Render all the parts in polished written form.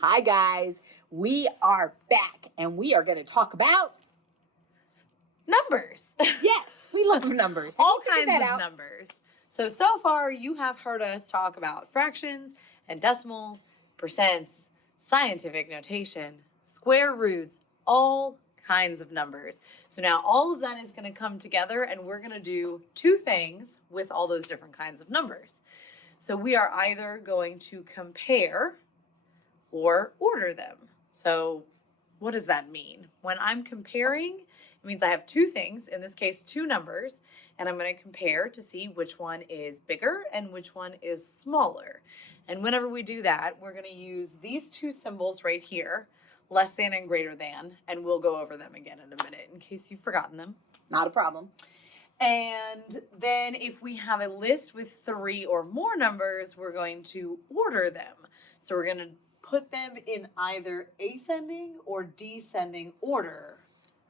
Hi guys, we are back and we are going to talk about numbers. yes, we love numbers. All kinds of numbers. So far you have heard us talk about fractions and decimals, percents, scientific notation, square roots, all kinds of numbers. So now all of that is going to come together and we're going to do two things with all those different kinds of numbers. So we are either going to compare or order them. So what does that mean? When I'm comparing, it means I have two things, in this case, two numbers, and I'm going to compare to see which one is bigger and which one is smaller. And whenever we do that, we're going to use these two symbols right here, less than and greater than, and we'll go over them again in a minute in case you've forgotten them. Not a problem. And then if we have a list with three or more numbers, we're going to order them. So we're going to put them in either ascending or descending order.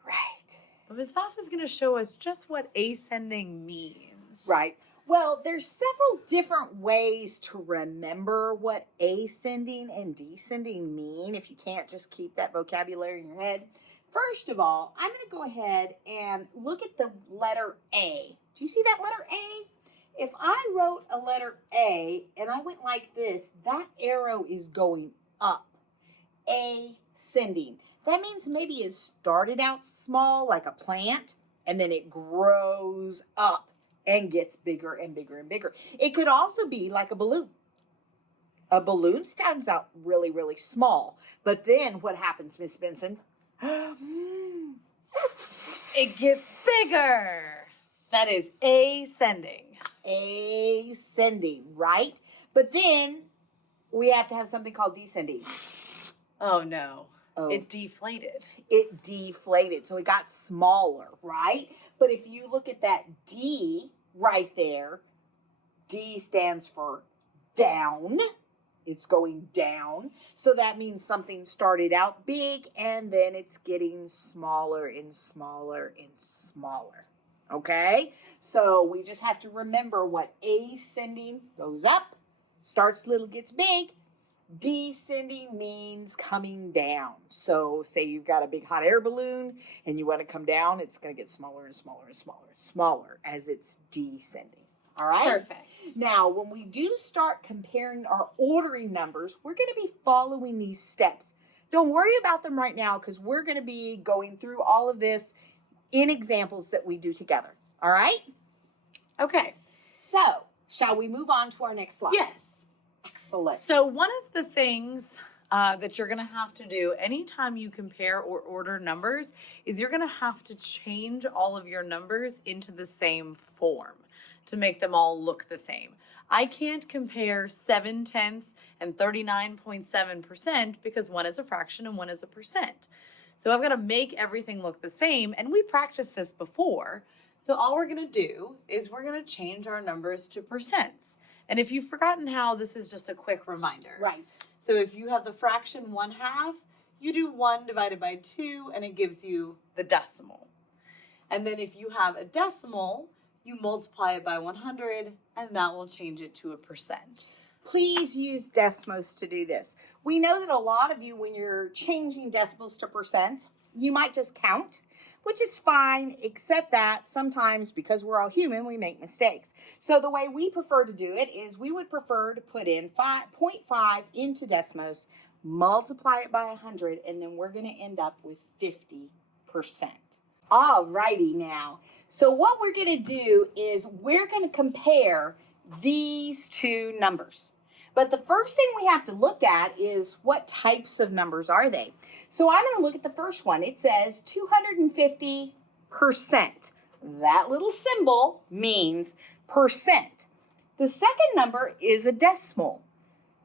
Right. But Ms. Voss is going to show us just what ascending means. Right. Well, there's several different ways to remember what ascending and descending mean if you can't just keep that vocabulary in your head. First of all, I'm going to go ahead and look at the letter A. Do you see that letter A? If I wrote a letter A and I went like this, that arrow is going up. Ascending. That means maybe it started out small like a plant and then it grows up and gets bigger and bigger and bigger. It could also be like a balloon. A balloon starts out really, really small. But then what happens, Miss Benson? It gets bigger. That is ascending. Ascending, right? But then we have to have something called descending. Oh no. Oh. It deflated. It deflated. So it got smaller, right? But if you look at that D right there, D stands for down. It's going down. So that means something started out big and then it's getting smaller and smaller and smaller. Okay? So we just have to remember what ascending goes up, starts little, gets big. Descending means coming down. So say you've got a big hot air balloon and you want to come down, it's going to get smaller and smaller and smaller and smaller as it's descending. All right? Perfect. Now, when we do start comparing our ordering numbers, we're going to be following these steps. Don't worry about them right now because we're going to be going through all of this in examples that we do together. All right? Okay. So, shall we move on to our next slide? Yes. Excellent. So one of the things that you're going to have to do anytime you compare or order numbers is you're going to have to change all of your numbers into the same form to make them all look the same. I can't compare 7/10 and 39.7% because one is a fraction and one is a percent. So I've got to make everything look the same, and we practiced this before. So all we're going to do is we're going to change our numbers to percents. And if you've forgotten how, this is just a quick reminder. Right. So if you have the fraction 1/2, you do 1 divided by 2, and it gives you the decimal. And then if you have a decimal, you multiply it by 100, and that will change it to a percent. Please use Desmos to do this. We know that a lot of you, when you're changing decimals to percent, you might just count, which is fine, except that sometimes, because we're all human, we make mistakes. So the way we prefer to do it is we would prefer to put in 0.5 into Desmos, multiply it by 100, and then we're going to end up with 50%. All righty now. So what we're going to do is we're going to compare these two numbers. But the first thing we have to look at is what types of numbers are they? So I'm going to look at the first one. It says 250%. That little symbol means percent. The second number is a decimal.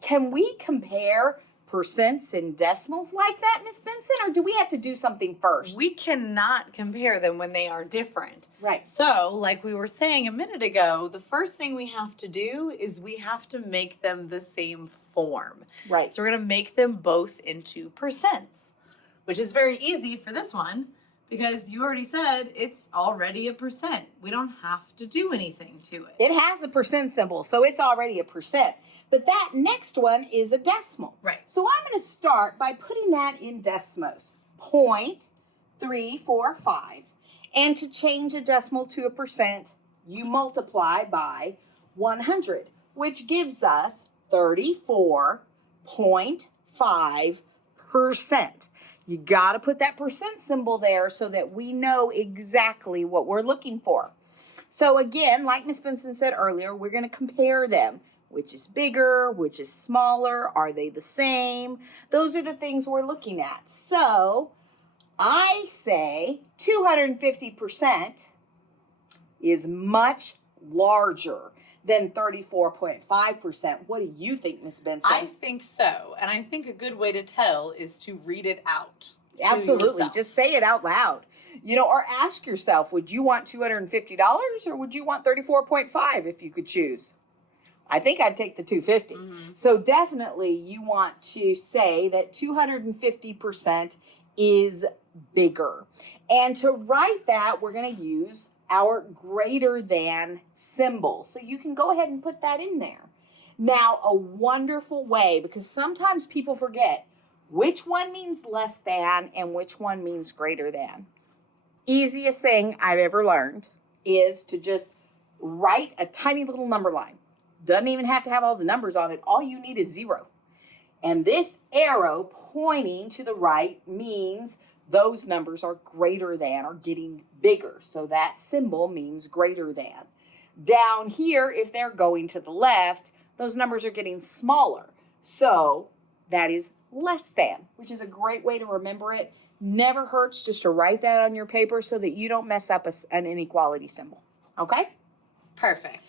Can we compare percents and decimals like that, Miss Benson, or do we have to do something first? We cannot compare them when they are different. Right. So, like we were saying a minute ago, the first thing we have to do is we have to make them the same form. Right. So we're going to make them both into percents, which is very easy for this one because you already said it's already a percent. We don't have to do anything to it. It has a percent symbol, so it's already a percent. But that next one is a decimal. Right. So I'm going to start by putting that in Desmos. 0.345. And to change a decimal to a percent, you multiply by 100, which gives us 34.5%. You got to put that percent symbol there so that we know exactly what we're looking for. So again, like Miss Benson said earlier, we're going to compare them. Which is bigger? Which is smaller? Are they the same? Those are the things we're looking at. So I say 250% is much larger than 34.5%. What do you think, Miss Benson? I think so. And I think a good way to tell is to read it out. to Absolutely. yourself. Just say it out loud. Or ask yourself, would you want $250 or would you want 34.5 if you could choose? I think I'd take the 250. So definitely you want to say that 250% is bigger. And to write that, we're going to use our greater than symbol. So you can go ahead and put that in there. Now, a wonderful way, because sometimes people forget which one means less than and which one means greater than. Easiest thing I've ever learned is to just write a tiny little number line. Doesn't even have to have all the numbers on it. All you need is 0. And this arrow pointing to the right means those numbers are greater than or getting bigger. So that symbol means greater than. Down here, if they're going to the left, those numbers are getting smaller. So that is less than, which is a great way to remember it. Never hurts just to write that on your paper so that you don't mess up an inequality symbol. Okay? Perfect.